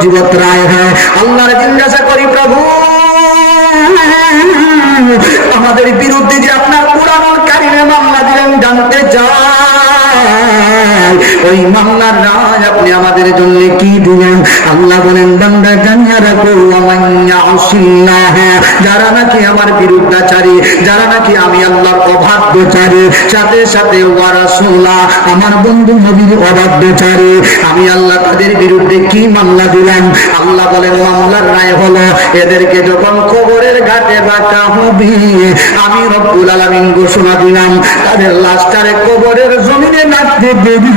জীবত রায় হ্যাঁ আল্লাহর জিজ্ঞাসা করি, প্রভু আমাদের বিরুদ্ধে যে আপনার কুরআনুল কারীমে মামলা দিলেন জানতে চাই, ওই মামলার রায় আপনি আমাদের জন্য কি দিলেন? আল্লাহ বলেন, বান্দা জানিয়া রাখো, ওয়ামাইয়াউসিল্লাহ, যারা নাকি আমার বিরুদ্ধাচারী, যারা নাকি আমি আল্লাহর অবাধ্যচারী, সাথে সাথে ওয়া রাসূলা, আমার বন্ধু নবীর অবাধ্যচারী, আমি আল্লাহ তাদের বিরুদ্ধে কি মামলা দিলাম? আল্লাহ বলেন, মামলার রায় হলো এদেরকে যখন কবরের ঘাটে রাখা হবে, আমি রব্বুল আলামিন ঘোষণা দিলাম তাদের লাশটারে কবরের জমিনে রাখতে দেবি।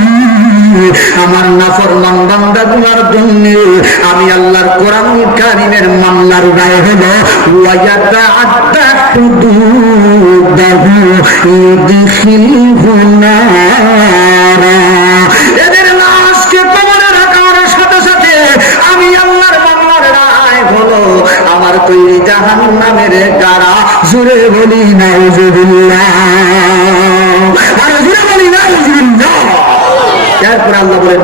আমার নাফরমান বান্দাগুলোর জন্য আমি আল্লাহর কোরআনুল কারীমের মামলার রায় হলো ওয়ায়াতাআদ্দা হুদুদাহু ইউদখিলহু নারা, এদের লাশকে কবরে রাখার সাথে সাথে আমি আল্লাহর মামলার রায় হলো আমার তৈরি জাহান্নামের গাড়া। জোরে বলি নাউজুবিল্লাহ, আর জোরে বলি নাউজুবিল্লাহ। এরপরে আল্লাহ বলেন,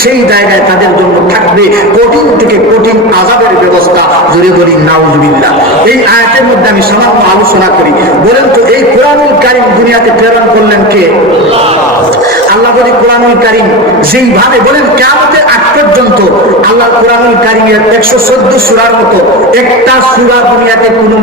সেই জায়গায় তাদের জন্য থাকবে কঠিন থেকে কঠিন আযাবের ব্যবস্থা। জোরে বলি নাউজুবিল্লাহ। এই আয়াতের মধ্যে আমি সামান্য আলোচনা করি। বলেন তো, এই কোরআনুল কারীম দুনিয়াতে প্রেরণ করলেন কে? আল্লাহ বলে কোরআনুল কারীম যেইভাবে বলেন কিয়ামতের আগ পর্যন্ত আল্লাহ কোরআনুল কারীমের 114 সূরার মতো একটা সূরা দুনিয়াতে কোনো